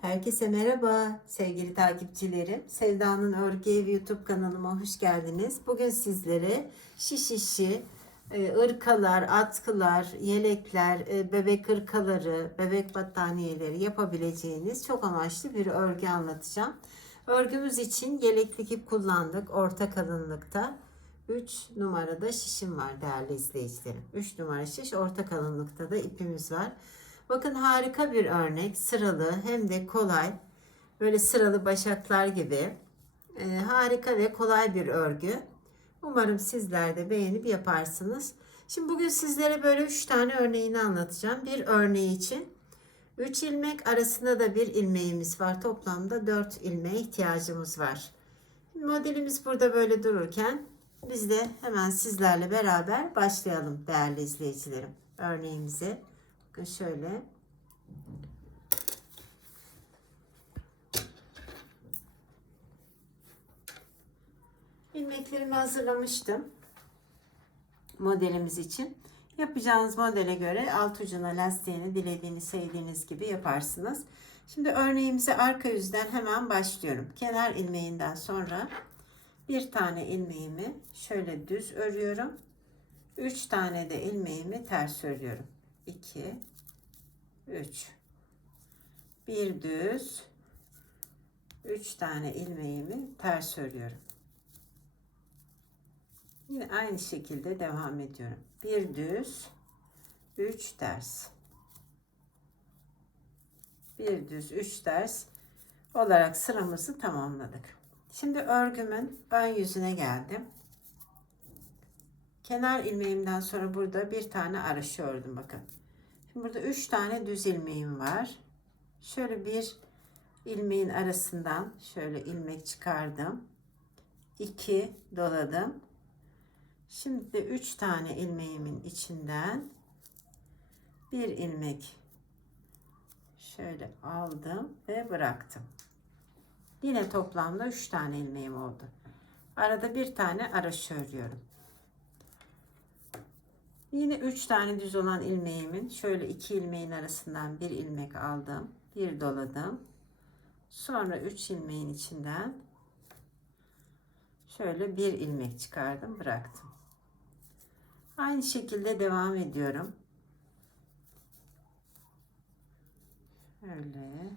Herkese merhaba sevgili takipçilerim. Sevda'nın Örgü Evi YouTube kanalıma hoş geldiniz. Bugün sizlere şiş işi, e, ırkalar, atkılar, yelekler, e, bebek ırkaları, bebek battaniyeleri yapabileceğiniz çok amaçlı bir örgü anlatacağım. Örgümüz için yeleklik ip kullandık orta kalınlıkta. 3 numarada şişim var değerli izleyicilerim. 3 numara şiş orta kalınlıkta da ipimiz var. Bakın harika bir örnek. Sıralı hem de kolay. Böyle sıralı başaklar gibi. Ee, harika ve kolay bir örgü. Umarım sizler de beğenip yaparsınız. Şimdi bugün sizlere böyle 3 tane örneğini anlatacağım. Bir örneği için 3 ilmek arasında da bir ilmeğimiz var. Toplamda 4 ilmeğe ihtiyacımız var. Modelimiz burada böyle dururken biz de hemen sizlerle beraber başlayalım değerli izleyicilerim örneğimize. Bakın şöyle. İlmeklerimi hazırlamıştım. Modelimiz için. Yapacağınız modele göre alt ucuna lastiğini dilediğiniz, sevdiğiniz gibi yaparsınız. Şimdi örneğimize arka yüzden hemen başlıyorum. Kenar ilmeğinden sonra bir tane ilmeğimi şöyle düz örüyorum. Üç tane de ilmeğimi ters örüyorum. 2 3 bir düz 3 tane ilmeğimi ters örüyorum. Yine aynı şekilde devam ediyorum. Bir düz 3 ters. Bir düz 3 ters olarak sıramızı tamamladık. Şimdi örgümün ön yüzüne geldim. Kenar ilmeğimden sonra burada bir tane araşı ördüm bakın. Burada 3 tane düz ilmeğim var. Şöyle bir ilmeğin arasından şöyle ilmek çıkardım. 2 doladım. Şimdi de 3 tane ilmeğimin içinden bir ilmek şöyle aldım ve bıraktım. Yine toplamda 3 tane ilmeğim oldu. Arada bir tane araş örüyorum. Yine 3 tane düz olan ilmeğimin şöyle iki ilmeğin arasından bir ilmek aldım. Bir doladım. Sonra 3 ilmeğin içinden şöyle bir ilmek çıkardım, bıraktım. Aynı şekilde devam ediyorum. Öyle.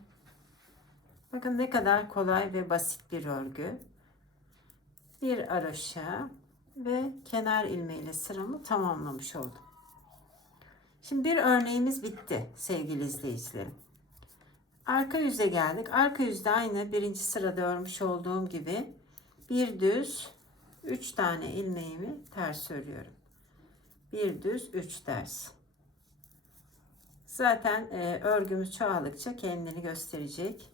Bakın ne kadar kolay ve basit bir örgü. Bir araşa ve kenar ilmeğiyle sıramı tamamlamış oldum. Şimdi bir örneğimiz bitti sevgili izleyicilerim. Arka yüze geldik. Arka yüzde aynı birinci sırada örmüş olduğum gibi bir düz 3 tane ilmeğimi ters örüyorum. Bir düz 3 ters. Zaten e, örgümüz çoğaldıkça kendini gösterecek.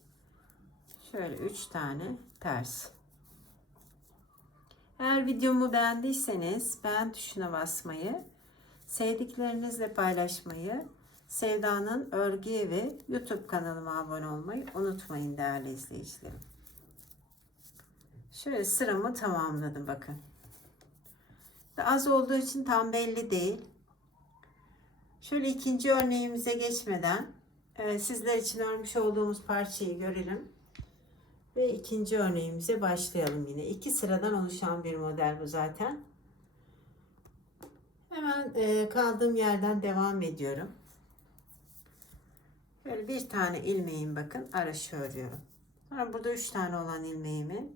Şöyle 3 tane ters. Eğer videomu beğendiyseniz beğen tuşuna basmayı, sevdiklerinizle paylaşmayı, Sevda'nın Örgü Evi YouTube kanalıma abone olmayı unutmayın değerli izleyicilerim. Şöyle sıramı tamamladım bakın. Az olduğu için tam belli değil. Şöyle ikinci örneğimize geçmeden e, sizler için örmüş olduğumuz parçayı görelim. Ve ikinci örneğimize başlayalım yine. İki sıradan oluşan bir model bu zaten. Hemen e, kaldığım yerden devam ediyorum. Böyle bir tane ilmeğim bakın araşı örüyorum. Sonra burada üç tane olan ilmeğimi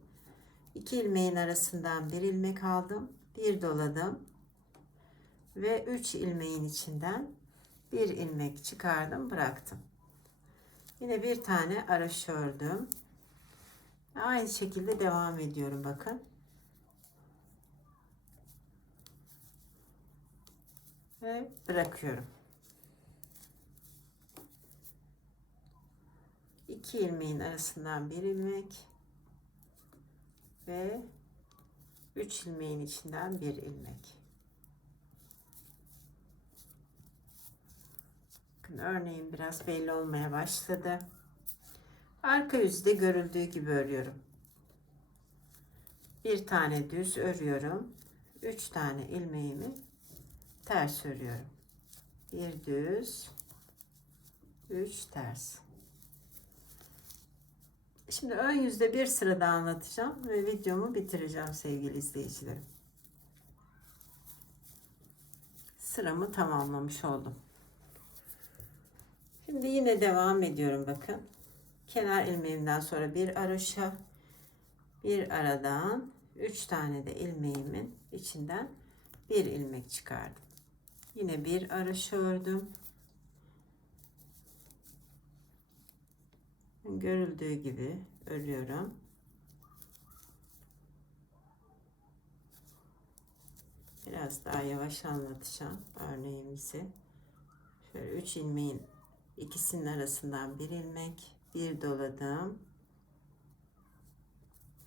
iki ilmeğin arasından bir ilmek aldım. Bir doladım. Ve üç ilmeğin içinden bir ilmek çıkardım bıraktım. Yine bir tane araşı ördüm. Aynı şekilde devam ediyorum bakın. Ve bırakıyorum. İki ilmeğin arasından bir ilmek ve üç ilmeğin içinden bir ilmek. Bakın örneğin biraz belli olmaya başladı. Arka yüzde görüldüğü gibi örüyorum. Bir tane düz örüyorum. Üç tane ilmeğimi ters örüyorum. Bir düz, üç ters. Şimdi ön yüzde bir sıra daha anlatacağım ve videomu bitireceğim sevgili izleyicilerim. Sıramı tamamlamış oldum. Şimdi yine devam ediyorum bakın. Kenar ilmeğimden sonra bir aroşa, bir aradan üç tane de ilmeğimin içinden bir ilmek çıkardım. Yine bir aroşa ördüm. Görüldüğü gibi örüyorum. Biraz daha yavaş anlatacağım örneğimizi. Şöyle 3 ilmeğin ikisinin arasından bir ilmek, bir doladım.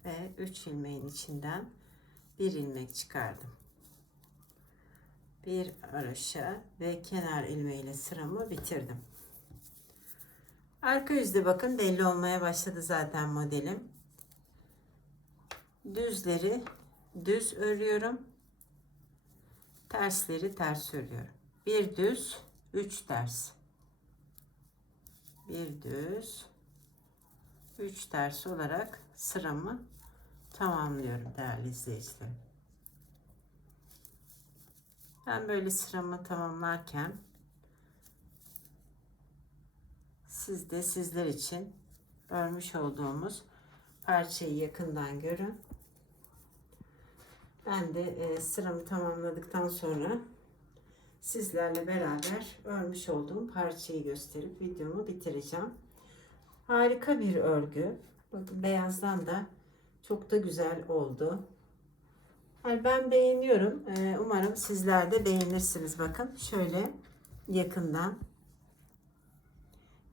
Ve 3 ilmeğin içinden bir ilmek çıkardım. Bir araşa ve kenar ilmeğiyle sıramı bitirdim. Arka yüzde bakın belli olmaya başladı zaten modelim. Düzleri düz örüyorum. Tersleri ters örüyorum. Bir düz, üç ters. Bir düz, üç ters olarak sıramı tamamlıyorum değerli izleyicilerim. Ben böyle sıramı tamamlarken siz de sizler için örmüş olduğumuz parçayı yakından görün. Ben de e, sıramı tamamladıktan sonra sizlerle beraber örmüş olduğum parçayı gösterip videomu bitireceğim. Harika bir örgü. Bakın beyazdan da çok da güzel oldu. Ben beğeniyorum. E, umarım sizler de beğenirsiniz. Bakın şöyle yakından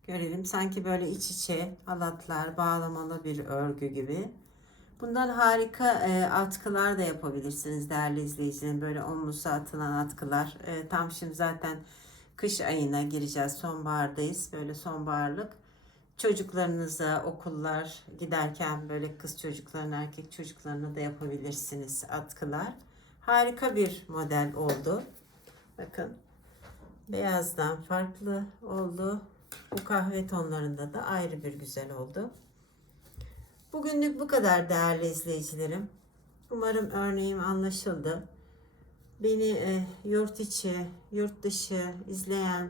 görelim. Sanki böyle iç içe halatlar, bağlamalı bir örgü gibi. Bundan harika e, atkılar da yapabilirsiniz değerli izleyicilerim. Böyle omuza atılan atkılar. E, tam şimdi zaten kış ayına gireceğiz. Sonbahardayız. Böyle sonbaharlık. Çocuklarınıza okullar giderken böyle kız çocuklarına erkek çocuklarına da yapabilirsiniz atkılar. Harika bir model oldu. Bakın beyazdan farklı oldu. Bu kahve tonlarında da ayrı bir güzel oldu. Bugünlük bu kadar değerli izleyicilerim. Umarım örneğim anlaşıldı. Beni e, yurt içi, yurt dışı izleyen